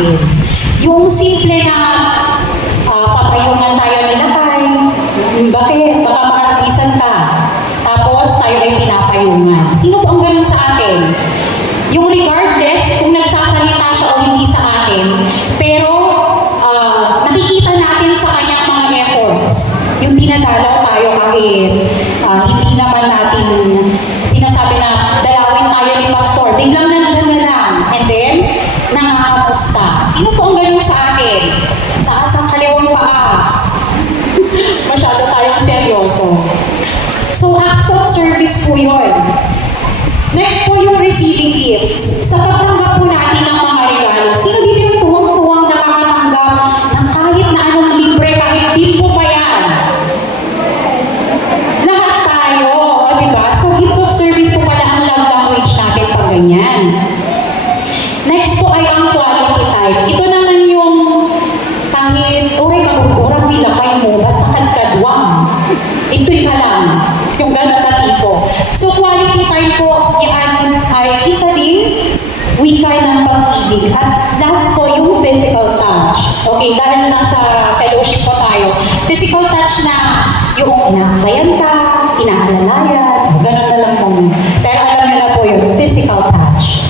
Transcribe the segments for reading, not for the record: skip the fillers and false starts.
akin. Yung simple na papayungan tayo nila kay, bakit? Baka makarapisan ka. Tapos tayo ay pinapayungan. Sino po ang ganun sa akin? Yung regardless kung nagsasalita siya o hindi sa akin, pero nakikita natin sa kanyang mga efforts. Yung dinadalaw tayo kahit hindi naman natin sinasabi na dalawin tayo ni Pastor. Biglang nandiyan na lang. And then, nangangamusta. Sino po ang ganun sa akin? Taas ang kaliwang paa. Masyado tayong seryoso. So, acts of service po yun. Next po yung receiving gifts. Sa pagtanggap po natin ng mga regalo, sino dito yung tuwang-tuwang nakakatanggap ng kahit na anong libre, kahit di po pa yan? Lahat tayo, di ba? So, gifts of service po pala ang love language natin pag ganyan. Next po ay ang quality time. Ito naman yung kahit, oray magugurang nilakay mo, basta kadkadwang. Ito'y ka lang. Yung gano'n na tipo. So, quality time po, yan ay isa din wika ng pag-ibig. At last po, yung physical touch. Okay, dahil nasa fellowship po tayo. Physical touch na yung inakayan ka, inaalalayan, gano'n na lang po. Pero alam nyo na po yun, physical touch.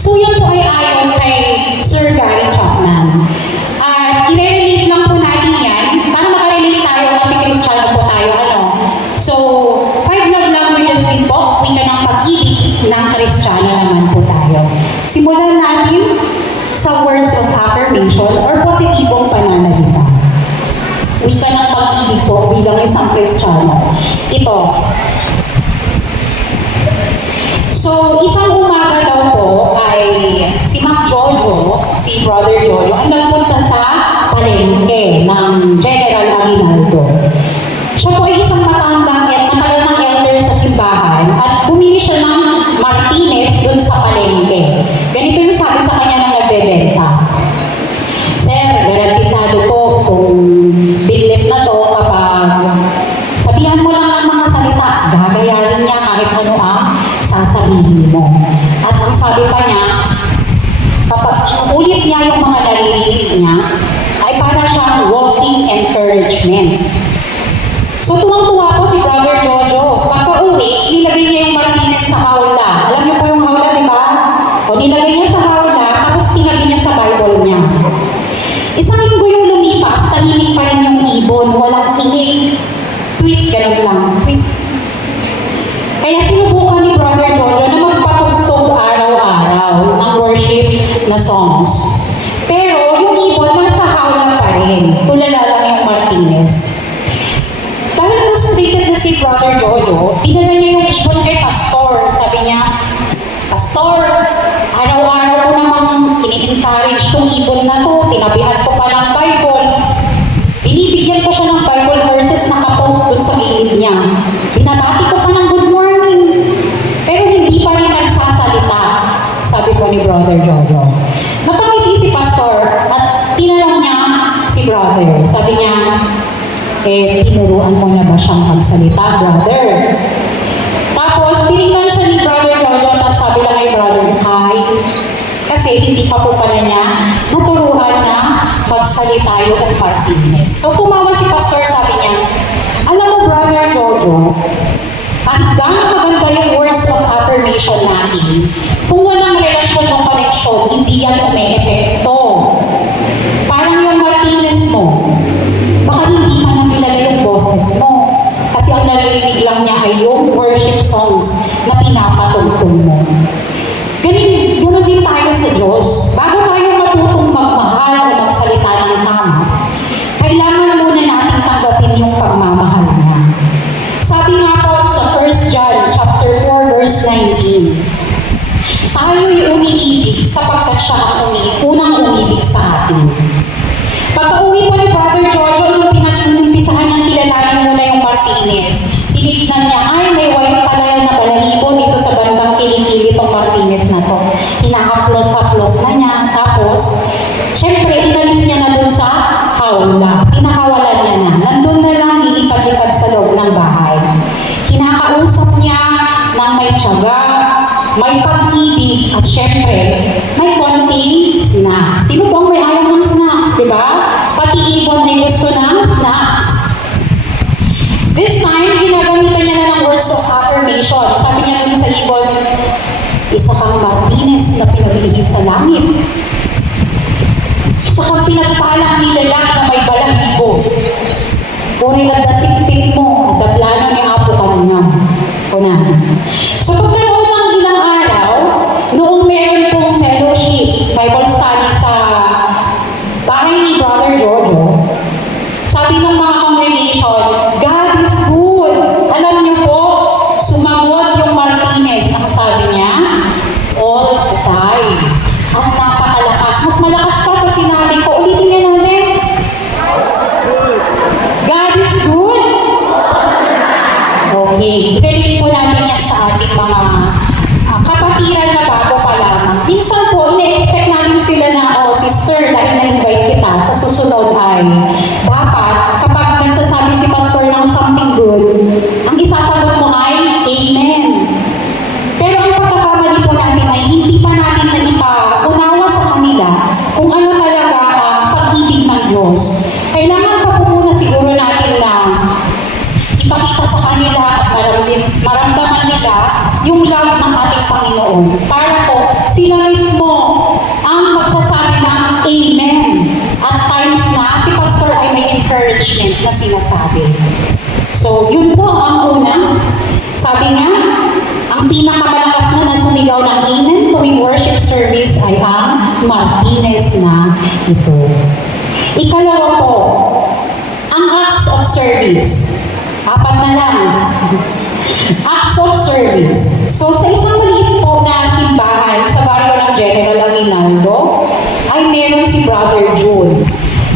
So, yan po ay ayon kay Sir Gary Chapman. At i-relate lang po natin yan, para makarelate tayo kasi Kristiyano po tayo, So, 5 love languages din po, wika ng pag-ibig ng Kristiyano naman po tayo. Simulan natin sa words of affirmation or positibong pananalita. Wika ng pag-ibig po bilang isang Kristiyano. Ito. So, isang umaga daw po ay si Mac Jojo, si Brother Jojo, ay nagpunta sa palengke ng General Aguinaldo. Siya po ay isang matagal ng elder sa simbahan at bumili siya ng Martinez dun sa palengke. Ganito yung sabi sa kanya ng nagbebenta. Sir, garantisado po kung billet na to kapag sabihan mo lang ng mga salita, gagayarin niya kahit ano ang sasabihin mo. At ang sabi pa niya, kapag inuulit niya yung mga naririnig niya, ay para siyang walking encouragement. So, tuwang-tuwa po si Brother Jojo. Pagka-uwi, nilagay niya yung Martinez sa hawla. Alam niyo po yung hawla, di ba? O, nilagay niya sa hawla, tapos tinabi niya sa Bible niya. Isang linggo yung lumipas, tahimik pa rin yung ibon, walang inig. Tweet, ganun lang. Tweet. Kaya sinubukan ni Brother Jojo na magpatugtog araw-araw ng worship na songs. Pero yung ibon nasa hawla pa rin. Tulala lang yung Martinez. Dahil frustrated na si Brother Jojo, dinala niya yung ibon kay Pastor. Sabi niya, Pastor, araw-araw ko namang ini-encourage tong ibon na to. Tinabihan ko pa ng Bible. Binibigyan ko siya ng Bible verses na nakapost dun sa gilid niya. Binabati ko pa ng good morning. Pero hindi pa rin nagsasalita, sabi po ni Brother Jojo. Napangiti si Pastor at tinanong niya si Brother. Sabi niya, tinuruan mo na ba siyang magsalita, brother? Tapos, tinignan siya ni Brother Jojo, tapos sabi lang kay Brother, hi. Kasi hindi pa po pala niya naturuan na magsalita yung Martinez. So, tumawa si Pastor, sabi niya, alam mo, Brother Jojo, kahit gano'ng maganda yung words of affirmation natin, kung walang relasyon o connection, hindi yan umi-epekto. Parang yung Martinez mo, baka hindi pa nakilala yung boses mo. Kasi ang naririnig lang niya ay yung worship songs na pinapatugtog mo. Ganoon din tayo sa Diyos. Bago tayo matutong magmahal o magsalita ng tama, kailangan muna natin tanggapin yung pagmamahal niya. Sabi nga po sa 1 John chapter 4 verse 19, tayo'y umiibig sapagkat siya ang unang umibig sa atin. Pagka-uwi po ni Brother Jojo, nung pinag-umpisahan niyang kilalanin muna yung Martinez, tinignan niya, ay may white pala yan na balahibo dito sa bandang kilikili itong Martinez na to. Pinaka-plus na niya. Tapos, syempre, inalis niya na dun sa hawla. Pinakawalan niya na. Nandun na lang lilipad-lipad sa loob ng bahay. Kinakausap niya ng may tiyaga, may pag-ibig, at syempre, may konting snacks. Isa kang Martinez na pinalihis sa langit. Isa kang pinagpalang nilalang na may balahibo. Uri at dasipin mo at daplano ni Apo Kanunam. So pagkaroon ng ilang araw, noong meron pong fellowship, Bible study sa bahay ni Brother Jojo, sabi ng mga congregation, God is good. Alam niyo po, sumagot yung Martinez. Ang sabi niya, all the time. At napakalakas. Mas malakas pa sa sinabi ko. Ulitin niya namin. God is good. Okay. Galing po natin yan sa ating mga kapatiran na bago pa lamang. Minsan po, ina-expect natin sila na, oh, sister, dahil na-invite kita sa susunod ay, dapat, kapag nagsasabi si pastor ng something good, ang isasagot mo ay, Amen. Pero ang pagkakamali po natin ay hindi pa natin na ipaunawa sa kanila kung ano talaga ang pag-ibig ng Diyos. Kailangan pa po muna siguro natin na ipakita sa kanila at maramdaman nila yung love ng ating Panginoon. Para po, sila mismo ang magsasabi ng Amen. At times na, si pastor ay may encouragement na sinasabi. So, yun po ang una. Sabi nga, ang pinakamalakas na sumigaw ng Amen tuwing worship service ay ang Martinez na ito. Ikalawa po, ang acts of service. 4 na lang. Acts of service. So, sa isang maliit po na simbahan sa baryo ng General Aguinaldo, ay meron si Brother June.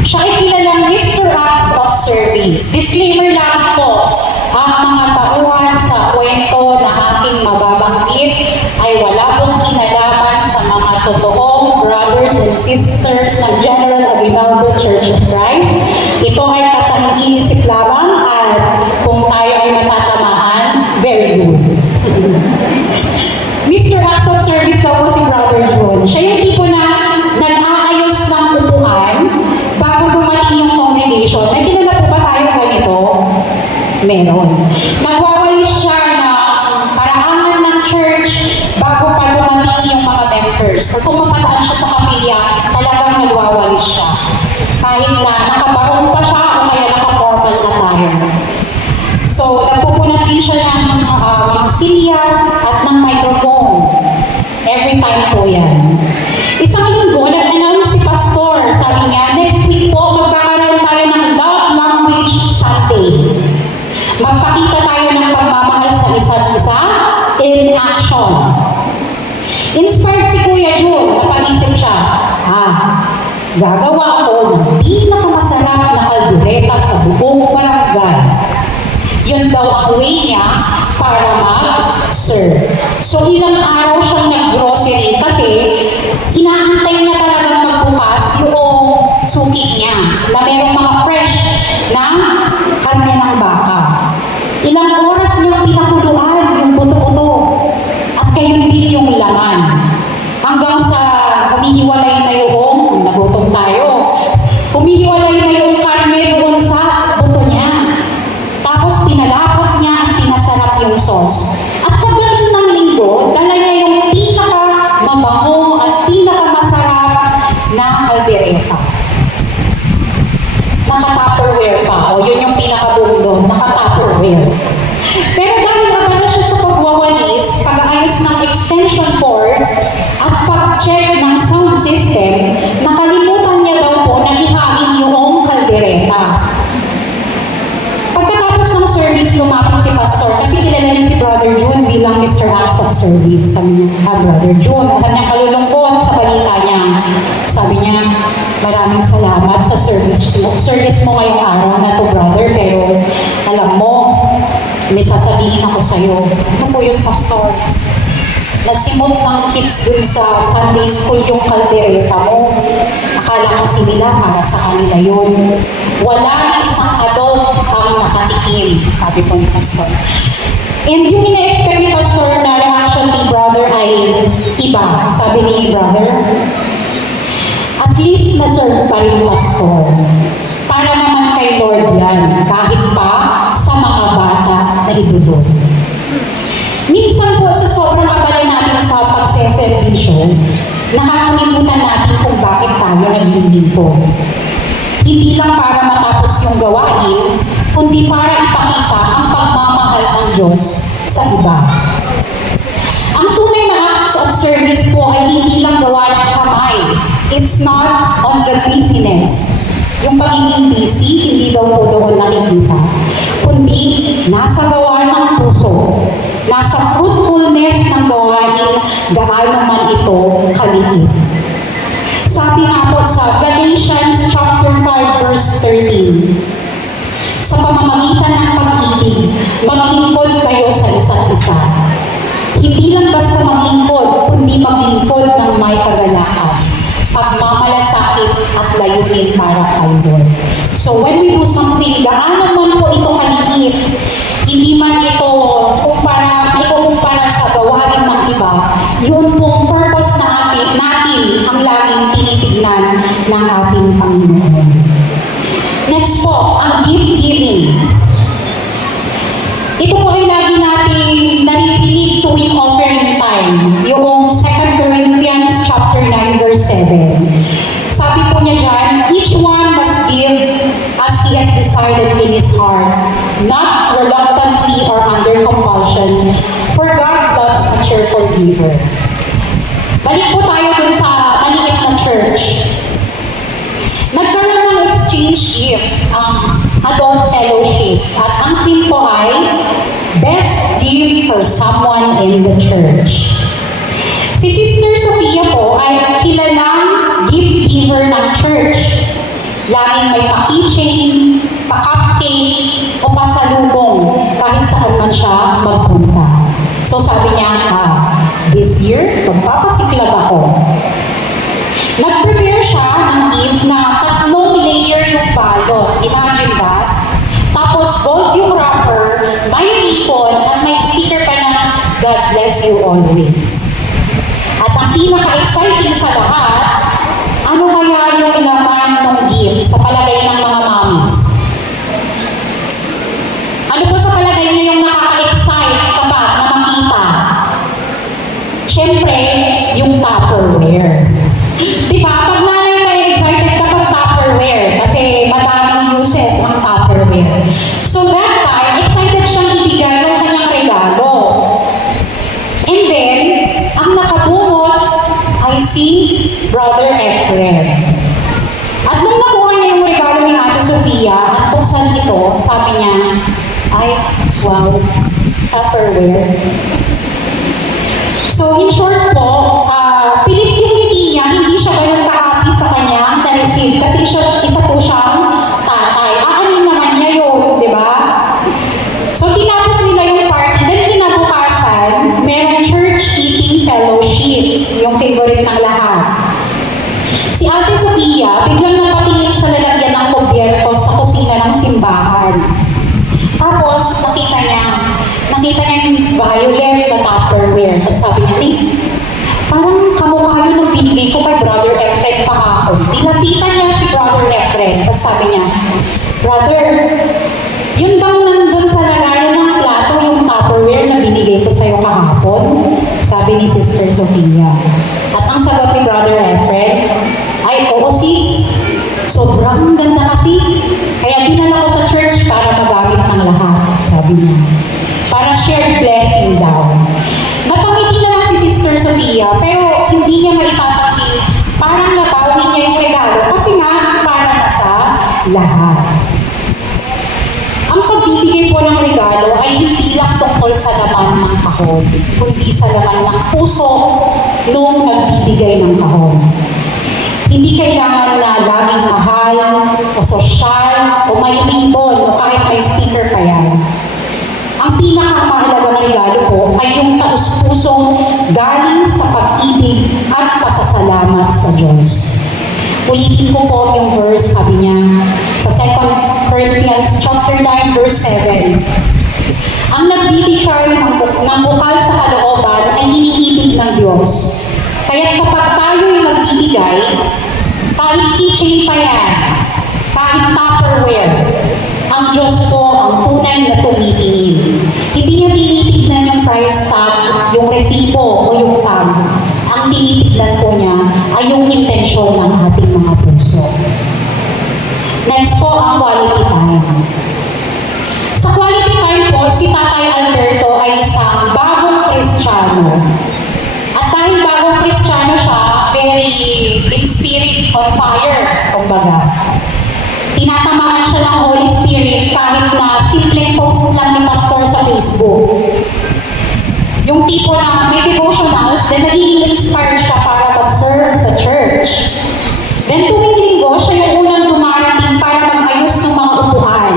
Siya ay kilalang Mr. Acts of Service. Disclaimer lang po, ang mga tauhan sa kwento na aking mababanggit ay wala pong kinalaman sa mga totoong brothers and sisters ng General Aguinaldo Church of Christ. Ito ay katang-iisip lamang at kung tayo ay matatamaan, very good. Mr. Acts of Service daw po si Brother June. Siya yung tipo na nag-aayos ng upuan bago dumating yung congregation. May kilala po ba tayo ganito? Meron. Nagwawalis siya ng paraangan ng church bago pa dumating yung mga members. So kung mapataan siya sa kapilya, talagang nagwawalis siya. Kahit na nakabarong pa siya o kaya naka-formal attire. So nagpupunas din siya ng mga silya at ng microphone. Every time po yan. Isang linggo, nag-announce si pastor. Sabi niya, next week po, magkakaroon tayo ng Love Language Sunday. Magpakita tayo ng pagmamahal sa isa't isa in action. Inspired si Kuya June, napag-isip siya, gagawa ako ng pinakamasarap na kaldereta sa buong barangay. Yun daw ang way niya para mag-serve. So ilang araw siyang nag-grocery kasi inaantay na talagang magbukas yung suki niya na merong mga fresh na karne ng baka. Ilang oras niyang pinakuluan yung buto-buto at gayon din yung laman. Hanggang sa humihiwalay na yung, nagutom tayo, humihiwalay na yung karne doon sa buto niya. Tapos pinalapot niya at pinasarap yung sauce. At pagdating ng linggo, dala niya yung pinaka-mabango at pinaka-masarap na kaldereta. Naka-tupperware pa. O yun yung pinaka-bundo, naka-tupperware. Pero dahil abala siya sa pagwawalis, pag-aayos ng extension cord, at pag-check ng sound system, nakalimutan niya daw po na ihain yung kaldereta. Pagkatapos ng service, lumapit si pastor kasi kilala niya si Brother June bilang Mr. Acts of Service. Sabi niya, Brother June, ang kanyang kalulungkot sa balita niya. Sabi niya, maraming salamat sa service mo ngayong araw na to, brother, pero alam mo, may sasabihin ako sa'yo. Ano po yung pastor? Nasimot ng kids dun sa Sunday school yung kaldereta mo. Akala kasi nila para sa kanila yun. Wala na isang adult ang nakatikim, sabi po ni pastor. And yung ina-expect ni pastor na reaction ni brother ay iba. Sabi ni brother, at least na-serve pa rin pastor. Para naman kay Lord yan, kahit pa sa mga bata na idudod. Minsan po sa sobrang abala natin sa pagseservisyo, nakakalimutan natin kung bakit tayo naglilingkod. Hindi lang para matapos yung gawain, kundi para ipakita ang pagmamahal ng Diyos sa iba. Ang tunay na acts of service po ay hindi lang gawa ng kamay. It's not on the busyness. Yung pagiging busy, hindi daw po doon nakikita. Kundi nasa gawa ng puso. Nasa fruitfulness ng gawain, gaano man ito kaliit. Sabi nga po sa Galatians chapter 5 verse 13, sa pamamagitan ng pag-ibig, maglingkod kayo sa isa't isa. Hindi lang basta maglingkod, kundi maglingkod ng may kagalakan, pagmamalasakit at layunin para kay Lord. So when we do something, gaano man po ito kaliit, hindi man ito ikukumpara sa gawain ng iba, yun pong purpose na natin ang laging tinitignan ng ating Panginoon. Next po, ang gift giving. Ito po ay lagi nating naririnig tuwing offering time, yung 2 Corinthians chapter 9 verse 7. Sabi po niya dyan, each one must give as he has decided in his heart, not reluctantly or under compulsion, for God loves a cheerful giver. Balik po tayo dun sa maliit na church. Nagkaroon ng exchange gift, ang adult fellowship, at ang theme po ay best gift for someone in the church. Si Sister Sofia po ay kilalang gift giver ng church. Laging may pa-keychain, pa-cupcake, o pasalubong kahit saan man siya magpunta. So sabi niya, this year, magpapasiklab ako. Nag-prepare siya ng gift na 3 layer yung balot. Imagine that. Tapos gold yung wrapper, may ribbon, at may sticker pa na God bless you always. At ang pinaka-exciting sa lahat, ano kaya yung laman ng gift sa palagay ng mga mommies? Ano po sa palagay niyo yung nakaka-excite kapag na makita? Siyempre, yung Tupperware. Diba? Pag nanay tayo excited kapag Tupperware kasi madaming uses ang Tupperware. So that time, excited siyang ibigay ng kanyang regalo. And then, ang nakabunot ay si Brother Efren. At nung nakuha niya yung regalo ni Ate Sofia at buksan ito, sabi niya, ay, wow, Tupperware. So in short po, pilit yung ngiti niya, hindi siya ganun ka-happy sa kanya na-receive kasi isa po siyang tatay. Aanin naman niya yun, di ba? So tinapos nila yung party, then kinabukasan, merong church eating fellowship, yung favorite ng lahat. Si Ate Sofia, biglang napatingin sa lalagyan ng kubyerto sa kusina ng simbahan. Tapos, nakita niya yung violet na Tupperware. Tapos sabi niya, parang kamukha yun ng binigay ko kay Brother Efren kahapon. Nilapitan niya si Brother Efren. Tapos sabi niya, Brother, yun bang nandun sa lagayan ng plato yung Tupperware na binigay ko sa'yo kahapon? Sabi ni Sister Sofia. At ang sagot ni Brother Efren, ay, oo sis, sobrang ganda kasi. Kaya dinala ko sa church para magamit ng lahat, sabi niya. Para shared blessing daw. Napangiti naman si Sister Sofia, pero hindi niya maitatanggi, parang nabawi niya yung regalo kasi nga para na sa lahat. Ang pagbibigay po ng regalo ay hindi lang tungkol sa laman ng kahon, kundi sa laman ng puso nung nagbibigay ng kahon. Hindi kailangan na laging mahal, o sosyal, o may ribbon, o kahit may sticker pa yan. Ang pinakamahalagang regalo po ay yung taus-pusong galing sa pag-ibig at pasasalamat sa Diyos. Ulitin ko po yung verse, sabi niya, sa 2 Corinthians chapter 9, verse 7. Ang nagbibigay ng bukal sa kalooban ay iniibig ng Diyos. Kaya kapag tayo'y nagbibigay, kahit keychain pa yan, kahit Tupperware, ang Diyos po ang tunay na tumitingin. Hindi niya tinitignan yung price tag, yung resibo o yung tag. ang tinitignan po niya ay yung intensyon ng ating mga puso. Next po, ang quality time. Sa quality time po, si Tatay Alberto ay isang bagong Kristiyano. At dahil bagong Kristiyano siya, very in spirit, on fire, kumbaga. Tinatamaan siya ng Holy Spirit kahit na simpleng post lang ni Pastor sa Facebook. Yung tipo na may devotionals, then nagiging inspired siya para mag-serve sa church. Then tuwing linggo, siya yung unang dumarating para mag-ayos ng mga upuan.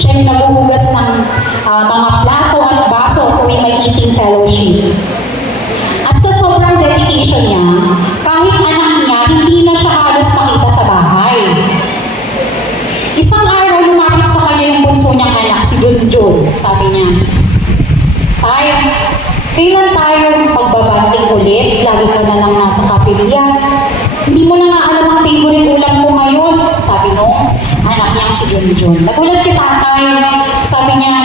Siya yung naghuhugas ng mga plato at baso tuwing may eating fellowship. At sa sobrang dedication niya, kahit anak niya, hindi na siya halos makita sa bahay. Isang araw, lumapit sa kanya yung bunso niyang anak, si Junjun. Sabi niya, Tay, kailan tayo magbabanding ulit? Lagi ka na lang nasa kapilya. Hindi mo na nga alam ang favorite ulam ko ngayon. Sabi nung anak niyang si Junjun. Nagulat si tatay. Sabi niya,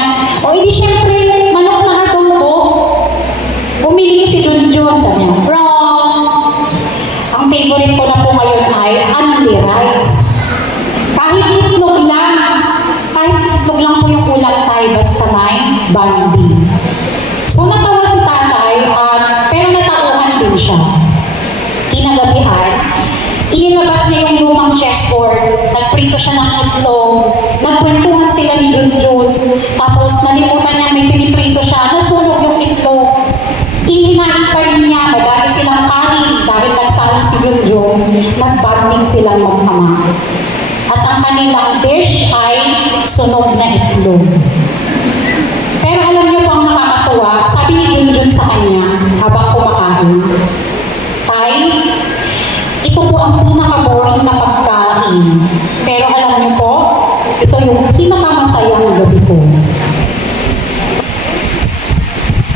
o edi syempre, manok na adobo. Bumili si Junjun. Sabi niya, wrong. Ang favorite ko na po ngayon ay only rice. Kahit itlog lang po yung ulam tayo, basta may banding. So natawa si tatay, pero natauhan din siya. Kinagabihan, inilabas niya yung lumang chessboard, nagprito siya ng itlog, nagkwentuhan sila ni Junjun, tapos nalimutan niya may piniprito siya, nasunog yung itlog. Ihinahin pa rin niya, madami silang kanin dahil nagsalang si Junjun, nagbanding silang mag-ama. At ang kanilang dish ay sunog na itlog. Pero alam niyo po ang nakakatuwa, sabi ni Junjun sa kanya habang kumakain, Tay, ito po ang pinaka-boring na pagkain. Pero alam niyo po, ito yung pinakamasayang gabi ko.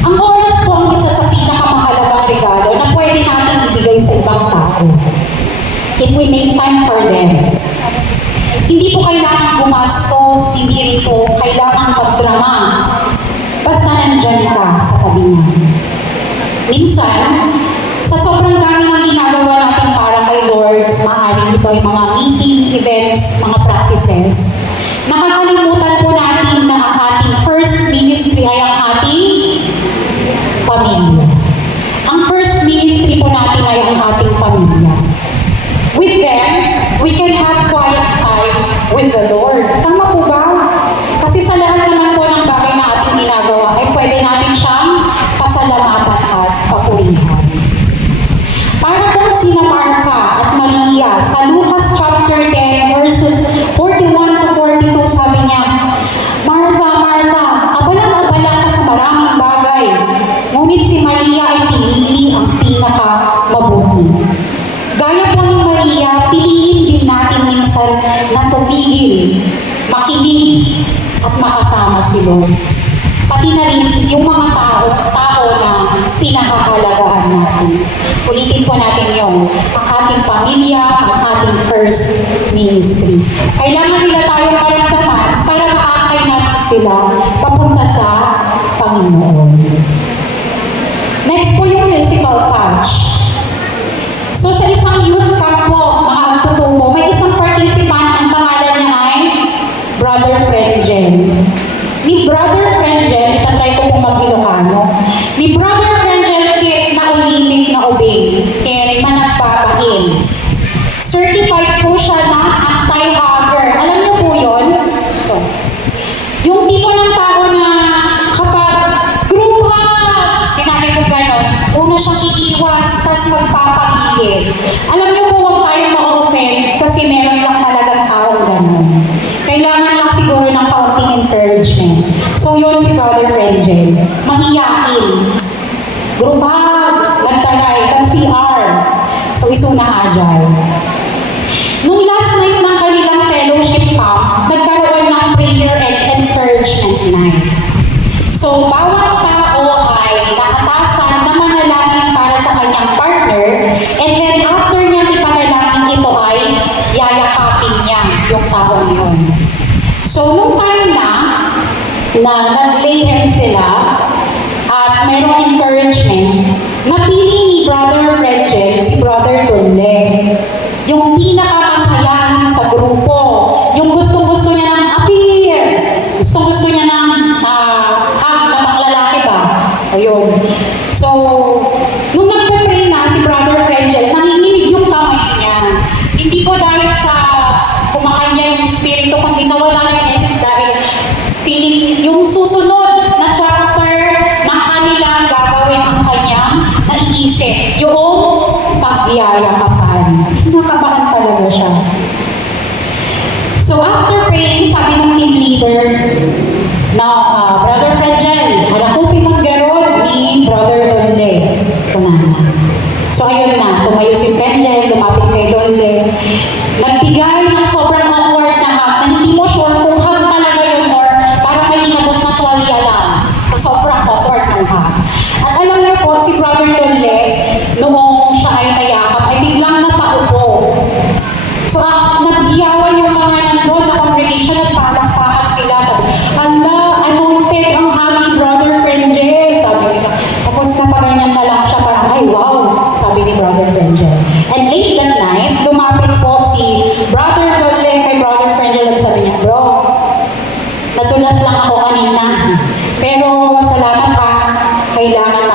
Ang oras po ang isa sa pinakamahalagang regalo na pwede natin ibigay sa ibang tao. If we make time for them. Hindi po kailangan gumastos, hindi rin po kailangan magdrama. Basta nandyan ka sa tabi niya. Minsan, sa sobrang dami ng ginagawa natin para kay Lord, maaaring ito ay mga meeting, events, mga practices, nakakalimutan po natin na ang ating first ministry ay ang ating pamilya. Ang first ministry po natin ay ang ating pamilya. With them, we can have quiet time with the Lord. Tama po ba? Kasi sa lahat naman po ng bagay na ating ginagawa, ay pwede natin siyang pasalamatan at papurihan. Para po sina Martha at Maria, sa Lucas chapter 10, verses 41 to 42, sabi niya, Martha, Martha, abala ka sa maraming bagay, ngunit si Maria ay pinili ang pinaka-mabuti. Gaya po ni Maria, piliin din natin minsan na tumigil, makinig, at makasama si Lord. Pati na rin yung mga tao na pinakahalagahan natin. Ulitin po natin yon, ang ating pamilya, ang ating first ministry. Kailangan nila tayong maramdaman para maakay natin sila papunta sa Panginoon. Next po yung physical touch. So sa isang youth camp po, mga agtutubo, may isang participant, ang pangalan niya ay Brother Frenjen. Ni Brother Frenjen, itatry ko pong mag-Ilocano. Ni Brother Frenjen, kit na ulimik na ubing, kit managpapain. Certified po siya na anti-hugger. Alam niyo po yun? So, yung tipo ng tao na kapag group hug, sinabi ko gano'n, una siyang iiwas, tas magpapagigil. Alam niyo po, huwag tayong ma-offend kasi meron lang talagang taong gano'n. Kailangan lang siguro ng kaunting encouragement. So yun si Brother Frenjen, mahiyain. Group hug, nagtaray, nag-CR. So isuna agile. Nung last night ng kanilang fellowship camp, nagkaroon ng prayer and encouragement night. So bawat tao ay nakatasan na manalangin para sa kanyang partner, and then after niya ipanalangin, ito ay yayakapin niya yung taong yun. So nung time na nag-lay hands sila at mayroong encouragement, napili ni Brother Fred tumayo si Penjel, lumapit kay Dolly. Nagbigay ng sobrang awkward na hug na hindi mo sure kung hug talaga yun or parang may inabot na tuwalya lang. So sobrang awkward ng hug. At alam niyo po, si Brother Dolly, noong siya ay nayakap, ay biglang napaupo. So, nagyawan yung mga nandun na congregation at palakpakan sila. Sabi, ala, anointed ang happy Brother Frenjel. Sabi nila. Tapos napaganyan na lang siya, parang, ay wow, sabi ni Brother Frenjel. And late that night, lumapit po si Brother Dolly kay Brother Frenjel at sabi niya, bro, nadulas lang ako kanina. Pero salamat pa,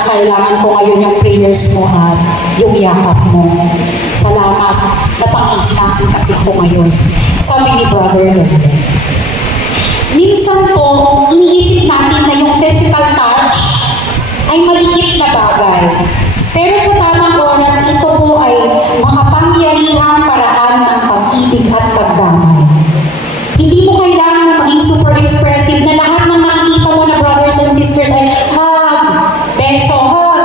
kailangan ko ngayon yung prayers mo at yung yakap mo. Salamat, napangihinaan kasi ako ngayon. Sabi ni Brother Dolly. Minsan po, iniisip natin na yung physical touch ay maliit na bagay. Pero sa tamang oras, ito po ay makapangyarihang paraan ng pag-ibig at pagdamay. Hindi mo kailangan maging super expressive na lahat ng nakikita mo na brothers and sisters ay hug,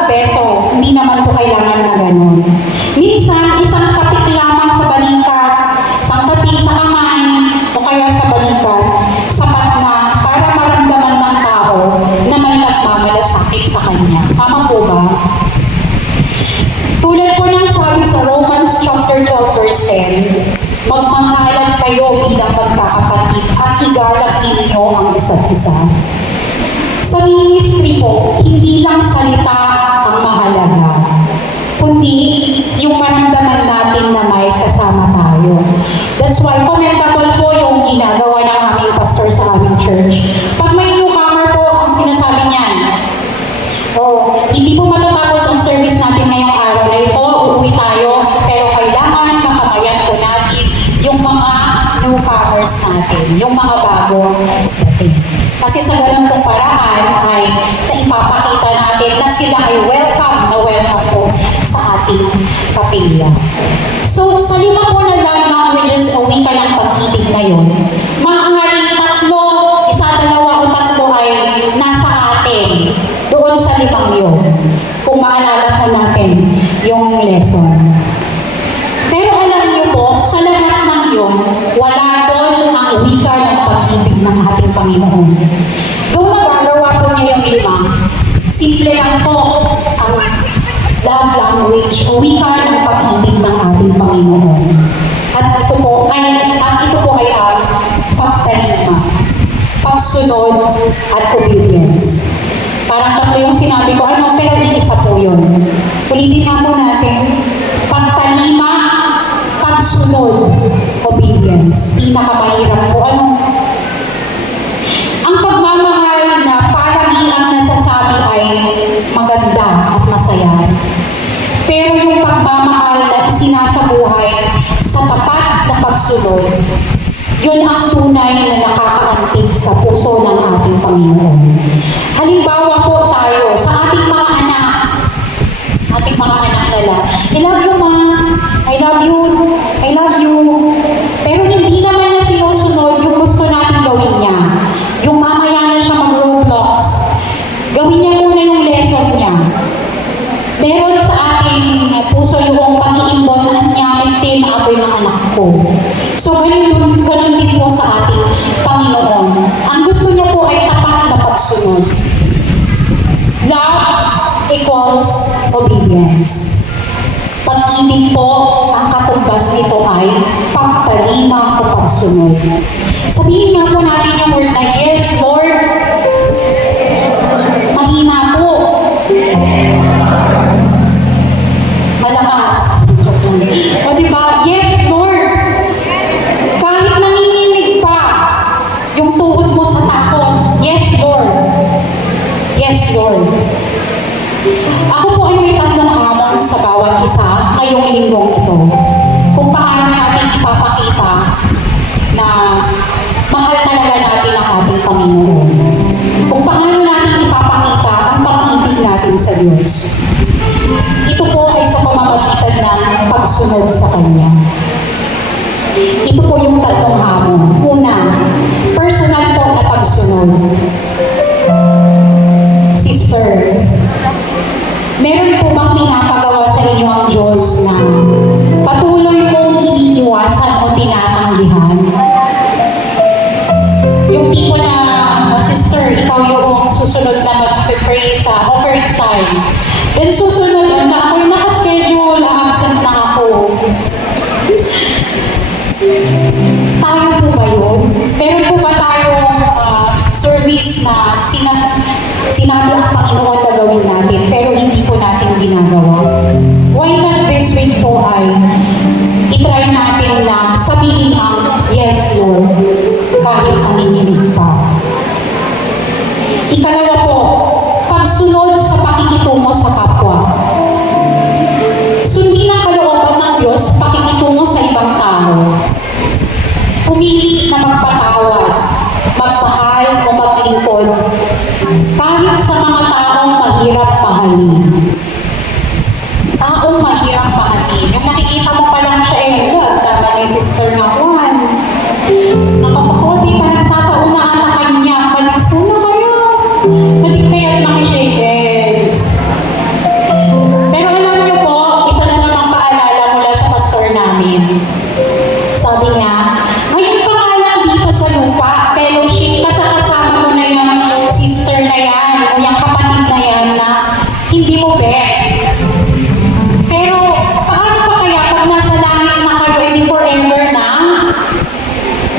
beso. Hindi naman po kailangan na ganun. Minsan, isang tapik lamang sa balikat, isang tapik sa kamay, o kaya sa balikat, sapat na para maramdaman ng tao na may nagmamalasakit sa kanya. Tama po ba? Tulad po ng sabi sa Romans chapter 12 verse 10, magmahalan kayo bilang magkakapatid at igalang ninyo ang isa't isa. Sa ministry po, hindi lang salita ang mahalaga, kundi yung maramdaman natin na may kasama tayo. That's why commendable po yung ginagawa ng aming pastor sa aming church. Pag may newcomer po, ang sinasabi niyan, hindi po matatapos ang service natin ngayong araw na ito, uuwi tayo, pero kailangan makamayan po natin yung mga newcomers natin, yung mga bago dating. Kasi sa ganun pong paraan ay naipapakita natin na sila ay welcome po sa ating kapilya. So, sa 5 po na love languages o wika ng pag-ibig na yun, maaaring 3, 1, 2 o 3 ay nasa atin doon sa 5 yun. Kung maalala po natin yung lesson. Pero alam niyo po, sa lahat ng yun, wala doon ang wika ng pag-ibig ng ating Panginoon. Though magagawa po niya yung 5, simple lang po ang love language o wika ng pag-ibig ng ating Panginoon. At ito po ay ang pagtalima, pagsunod at obedience. Parang 3 yung sinabi ko, pero isa po yun. Ulitin nga po natin, pagtalima, pagsunod, obedience. Pinakamahirap po. Ang pagmamahal na palagi ang nasasabi ay maganda at masaya. Pero yung pagmamahal na isinasabuhay sa tapat na pagsunod, yun ang tunay na nakakaantig sa puso ng ating Panginoon. Halimbawa po tayo sa ating mga anak nila. I love you, ma. I love you. Pero hindi naman niya sinusunod yung gusto natin gawin niya. Yung mamaya na siya mag-Roblox. Gawin niya muna yung lesson niya. Meron sa ating puso yung pag-iimbon at niya, maintain ako yung anak ko. So, ganun din po sa ating Panginoon. Ang gusto niya po ay tapat na pagsunod. Love equals obedience. Pag-ibig po, ang katumbas nito ay pagtalima o pagsunod. Sabihin nga po natin yung word na, yes, Lord. Mahina po. Malakas. O diba? Yes, Lord. Kahit nanginginig pa yung tuhod mo sa takot, yes, Lord. Yes, Lord. Ako po ay may 3 hamon sa bawat isa ngayong linggong ito. Kung paano natin ipapakita na mahal talaga natin ang ating Panginoon. Kung paano natin ipapakita ang pag-ibig natin sa Diyos. Ito po ay sa pamamagitan ng pagsunod sa Kanya. Ito po yung 3 hamon. Una, personal po na pagsunod. Sister, meron po bang pinapagawa sa inyo ang Diyos na patuloy mong iniiwasan o tinatanggihan. Yung tipo na, oh, sister, ikaw yung susunod na mag-pray sa offering time. Then susunod na ako yung nakaschedule, absent na ako. Tayo po ba yun? Meron po ba tayong service na sinabi ang Panginoon na gawin natin, pero hindi po natin ginagawa? Why not this week po ay itry natin na sabihin ang yes, Lord, kahit nanginginig pa. Ikalawa po, pagsunod sa pakikitungo sa kapwa. Sundin ang kalooban ng Diyos, pakikitungo sa ibang tao. Pumili na magpatawad, magmahal o maglingkod, kahit sa mga taong mahirap mahalin. Taong mahirap mahalin. Yung nakikita mo pa lang siya, what? Tama ni Sister na Juan. Nakapakodi pa nagsasaunaan na kanya. Panagsuna kayo. Maligtayan lang siya, guys. Pero alam niyo po, isa na namang paalala mula sa pastor namin. Sabi niya, ngayon pa nga lang dito sa lupa, fellowship, kasama mo na yung sister na yan, o yung kapatid na yan na hindi mo bet. Pero paano pa kaya pag nasa langit na kayo, hindi forever na?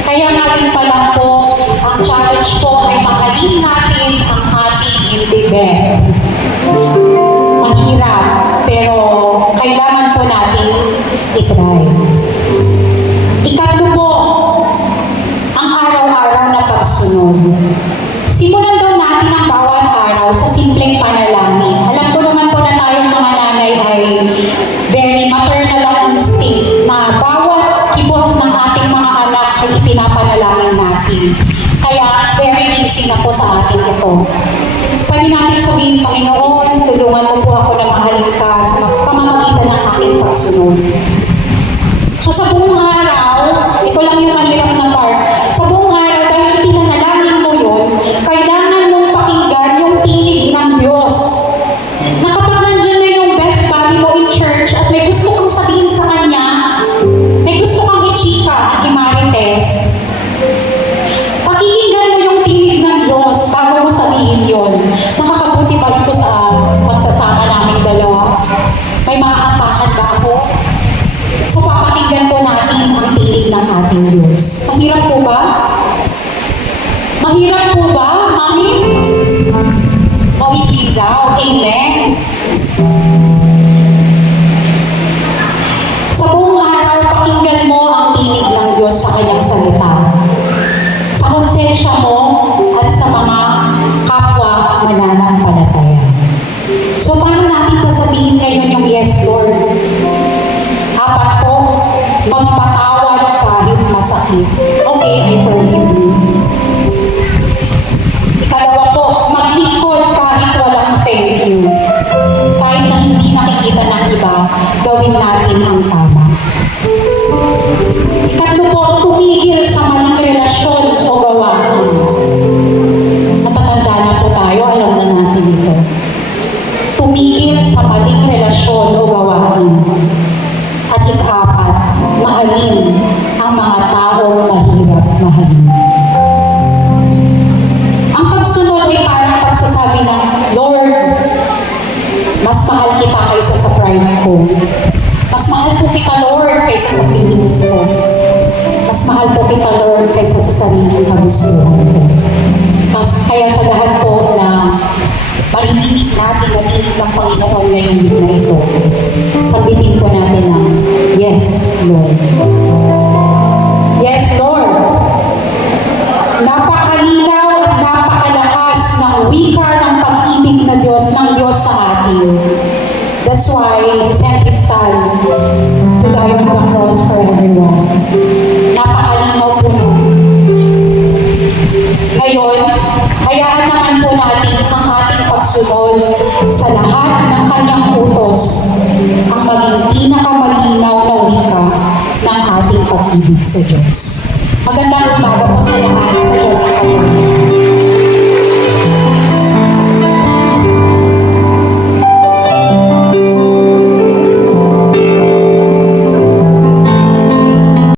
Kaya ngayon pa lang po, ang challenge po ay mahalin natin ang ating hindi bet. Mahirap, pero kailangan po natin itry. Ikatlo po, ang araw-araw na pagsunod. Simulan daw natin ang bawat araw sa simpleng panalangin. Alam ko naman po na tayong mga nanay ay very maternal ang instinct na bawat kibot ng ating mga anak ay ipinapanalangin natin. Kaya very easy na po sa atin ito. Pwede natin sabihin, Panginoon, tulungan mo po ako na mahalin ka sa pamamagitan ng aking pagsunod. So sa buong araw, ito lang yung mahirap na part, sa buong araw, dahil ipinanalangin mo yun, kailangan mong pakinggan yung tinig ng Diyos. Na kapag nandiyan na yung best buddy mo in church at may gusto kang sabihin sa Kanya, may gusto kang i-chika at i-marites, pakinggan mo yung tinig ng Diyos bago mo sabihin yun. Nakakabuti ba ito sa magsasama namin dalawa? May mga ampakan ba ako? So, papakinggan po natin ang tinig ng ating Diyos. Mahirap po ba? Mahirap po ba, mamis? O hindi daw? Amen? Sa buong araw, pakinggan mo ang tinig ng Diyos sa kanyang salita. Sa konsensya mo at sa mga kapwa mananampalataya. So, paano natin sasabihin ngayon yung yes, Lord? Apat po, magpatawad kahit masakit. Okay, I forgive you. Ikalawa po, maglingkod kahit walang thank you. Kahit na hindi nakikita ng iba, gawin natin ang tama. Ikatlo po, tumigil sa maling relasyon o gawain. Matatanda na po tayo, alam na natin ito. Tumigil sa maling relasyon o gawain. At ikapat, mahalin ang mga taong mahirap mahalin. Ang pagsunod ay parang pagsasabi ng, Lord, mas mahal kita kaysa sa pride ko. Mas mahal po kita, Lord, kaysa sa feelings ko. Mas mahal po kita, Lord, kaysa sa sariling kagustuhan ko. Kaya sa lahat po na marinig natin na tinig ng Panginoon ngayong week na ito, sabihin po natin na, yes, Lord. Yes, Lord. Napakalinaw at napakalakas ng wika ng pag-ibig na Diyos, ng Diyos sa atin. That's why He sent His Son to die on the cross for everyone. Napakalinaw po nun. Ngayon, hayaan naman po natin ang ating pagsunod sa lahat ng Kanyang utos ang maging pinakamalinaw na wika ng ating pag-ibig sa Diyos. Magandang umaga po sa lahat sa Diyos.